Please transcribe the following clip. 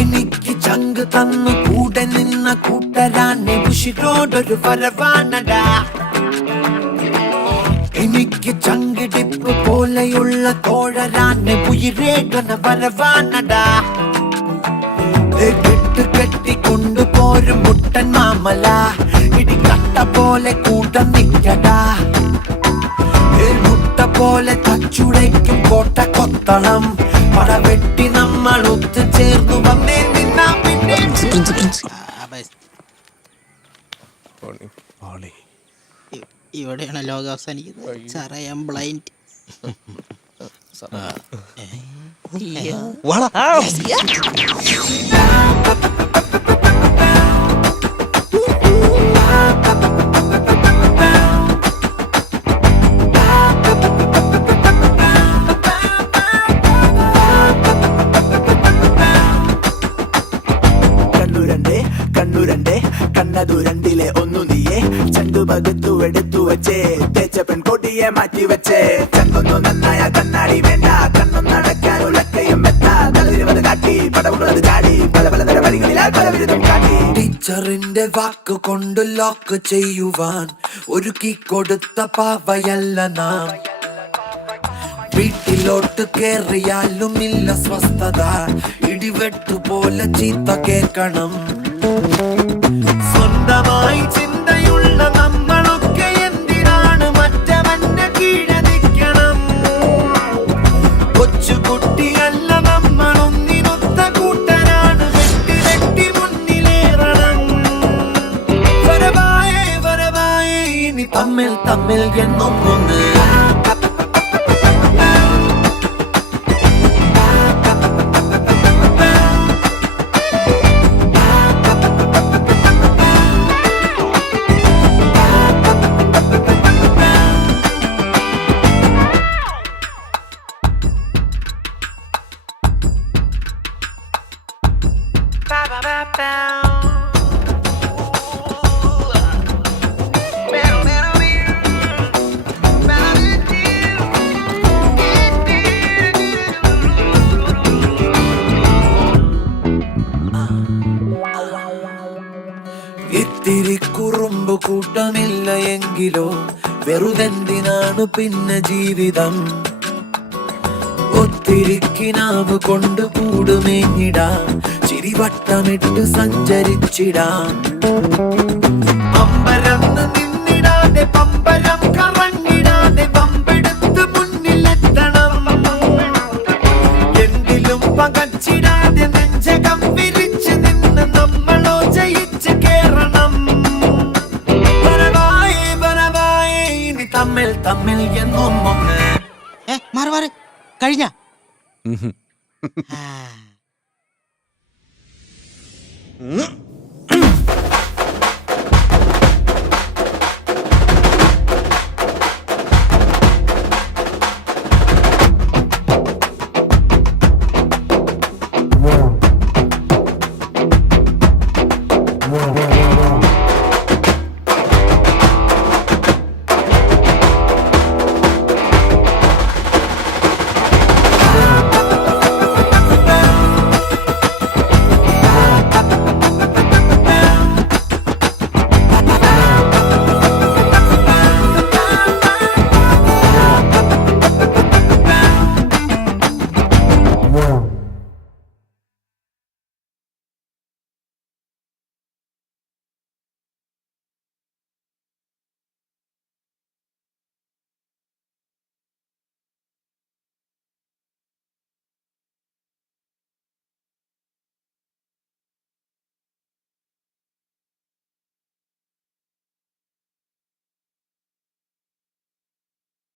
എനിക്ക് ചങ്ക് തന്നു കൂടെ നിന്ന കൂട്ടരാനെ ഉഷിരോടൊരു വരവാനടാ. എനിക്ക് ചങ്കിടിപ്പ് പോലെയുള്ള തോഴരാനെ ഉയരേകന വരവാനടാ. കെട്ട് കെട്ടിക്കൊണ്ടുപോരും മുട്ടൻ മാമല ഇടിക്കട്ട പോലെ കൂട്ടം നിക്കടാ. മുട്ട പോലെ തച്ചുടയ്ക്കും കോട്ട കൊത്തളം പടവെട്ടി നമ്മൾ ഒത്തുചേർന്നു വന്നേ നിന്നാ പിന്നെ. ഇവിടെയാണ് ലോകം അവസാനിക്കുന്നത്. സാറേ ഐ ആം ബ്ലൈൻഡ്. കണ്ണുരണ്ടേ കണ്ണതു രണ്ടിലെ ഒന്നു നീയേ. ചണ്ടു പകുത്തു എടുത്തു വെച്ചേ തേച്ച പെൺകൊടിയെ മാറ്റി വെച്ചേ. ചങ്കൊന്നു നന്നായ കണ്ണാടി വേണ്ട കണ്ണൊന്നടക്കാൻ ഉലക്കയും വെത്ത. തലതിരുവത് കാട്ടി പടവുകളത് ചാടി പല പലതര വഴികളിലാൽ പല വിരുദ്ധം കാട്ടി. ടീച്ചറിന്റെ വാക്ക് കൊണ്ട് ലോക്ക് ചെയ്യുവാൻ ഒരുക്കി കൊടുത്ത പാവയല്ല നാം. വീട്ടിലോട്ട് കേറിയാലും ഇല്ല സ്വസ്ഥത. ഇടിവെട്ടുപോലെ ചീത്ത കേക്കണം. സ്വന്തമായി ചിന്തയുള്ള നമ്മളൊക്കെ എന്തിനാണ് മറ്റവന്റെ കീഴെ നിൽക്കണം? കൊച്ചുകുട്ടിയല്ല നമ്മളൊന്നിനൊത്ത കൂട്ടരാണ്. വെട്ടി വെട്ടി മുന്നിലേറണം. വരവായേ വരവായേ ഇനി തമ്മിൽ തമ്മിൽ എന്നൊന്ന്. ഇത്തിരി കുറുമ്പ് കൂട്ടമില്ല എങ്കിലോ വെറുതെന്തിനാണ് പിന്നെ ജീവിതം? ഒത്തിരി കിനാവ് കൊണ്ട് കൂടുമേഞ്ഞിടാം. ചിരിവട്ടമിട്ട് സഞ്ചരിച്ചിടാം. പമ്പരന്ന് നിന്നിടാതെ പമ്പരം കറങ്ങിടാതെ പമ്പെടുത്ത് മുന്നിലെത്തണം. എന്തിലും പകച്ചിടാതെ നെഞ്ചകം വിരിച്ച് നിന്ന് നമ്മളോ ജയിച്ച് കേറണം. വരവായേ വരവായേ ഇനി തമ്മിൽ തമ്മിൽ എന്നൊന്ന്. മാറി മാറി കഴിഞ്ഞ Mm-hmm.